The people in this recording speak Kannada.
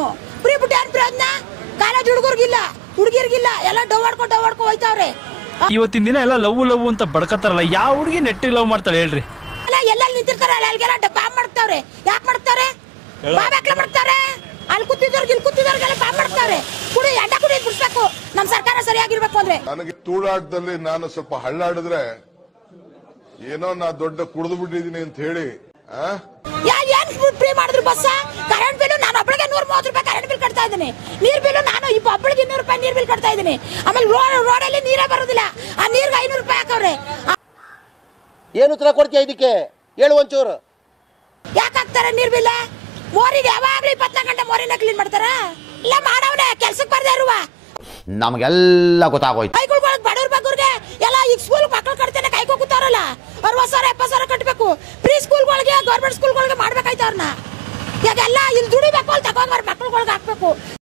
ಅವನು ಫ್ರೀ ಬಿಟ್ಟು ಏನ್ ಪ್ರಯೋಜನ ಕಾಲೇಜ್ ಹುಡುಗಿರ್ಗಿಲ್ಲ ಎಲ್ಲ ಡವಾಡ್ಕೊ ಹೋಯ್ತಾವ್ರೆ ಇವತ್ತಿನ ದಿನ ಎಲ್ಲ ಲವ್ ಅಂತ ಬಡ್ಕತ್ತಾರಲ್ಲ ಯಾವ ಹುಡುಗಿ ನೆಟ್ಟಿಗೆ ಲವ್ ಮಾಡ್ತಾಳೆ ಹೇಳ್ರಿ ಎಲ್ಲ ನಿಂತಿರ್ತಾರೆ ಅಲ್ಲಿಗೆಲ್ಲ ಬಾಂಬ್ ಮಾಡ್ತಾವ್ರೆ ಯಾಕೆ ಮಾಡ್ತಾರೆ ಬಾಂಬ್ ಯಾಕೆ ಮಾಡ್ತಾರೆ ಅಲ್ಲಿ ಕೂತಿದವ್ರಿಗೆಲ್ಲ ಬಾಂಬ್ ಮಾಡ್ತಾವ್ರೆ ಕುಡಿ ಎಂಡ ಕುಡಿ ಬಿಡಿಸ್ಬೇಕು ನಮ್ ಸರ್ಕಾರ ಸರಿಯಾಗಿರ್ಬೇಕು ಅಂದ್ರೆ ನನಗೆ ತೂಳಾಟದಲ್ಲಿ ನಾನು ಸ್ವಲ್ಪ ಹಳ್ಳಾಡಿದ್ರೆ ಏನೋ ನಾ ದೊಡ್ಡ ಕುಡಿದು ಬಿಟ್ಟಿದೀನಿ ಅಂತ ಹೇಳಿ ಏನ್ ಫ್ರೀ ಮಾಡಿದ್ರು ಬಸ್ ಕರೆಂಟ್ ಬಿಲ್ ನಾನು ಒಬ್ಬಳಿಗೆ 130 ರೂಪಾಯಿ ಕರೆಂಟ್ ಬಿಲ್ ಕಟ್ತಾ ಇದ್ದೀನಿ ನೀರ್ ಬಿಲ್ ನಾನು ಒಬ್ಬಳಿಗೆ 200 ರೂಪಾಯಿ ನೀರ್ ಬಿಲ್ ಕಟ್ತಾ ಇದ್ದೀನಿ ಆಮೇಲೆ ರೋಡಲ್ಲಿ ನೀರೇ ಬರೋದಿಲ್ಲ ಆ ನೀರ್ಗೆ 500 ರೂಪಾಯಿ ಹಾಕವ್ರೆ ಏನು ಉತ್ತರ ಕೊಡ್ತೀಯ ಇದಕ್ಕೆ ಹೇಳು ಒಂಚೂರು ಯಾಕೆ ಹಾಕ್ತಾರೆ ನೀರ್ ಬಿಲ್ ಮೋರಿಗೆ ಯಾವಾಗ್ಲೂ 24 ಗಂಟೆ ಮೋರಿನ ಕ್ಲೀನ್ ಮಾಡ್ತಾರ ಇಲ್ಲ ಮಾಡವನೆ ಕೆಲ್ಸಕ್ಕೆ ಬರ್ದೇ ಇರುವ ನಮಗೆಲ್ಲ ಗೊತ್ತಾಗೋಯ್ತು ಕೈಗೊಳ್ಕೊಳ್ಳೋದು ಬಡವ್ರ ಬಗ್ಗವ್ರಿಗೆ ಎಲ್ಲ ಈಗ ಸ್ಕೂಲ್ ಮಕ್ಕಳು ಕಟ್ತೇನೆ ಕೈಗೆ ಕೂತಾರಲ್ಲ 60,000 70,000 ಕಟ್ಟಬೇಕು ಪ್ರೀ ಸ್ಕೂಲ್ಗಳಿಗೆ ಗೌರ್ಮೆಂಟ್ ಸ್ಕೂಲ್ಗಳಿಗೆ ಮಾಡ್ಬೇಕಾಯ್ತು ಅವ್ರನ್ನ ಈಗ ಎಲ್ಲ ಇಲ್ಲಿ ದುಡಿಬೇಕು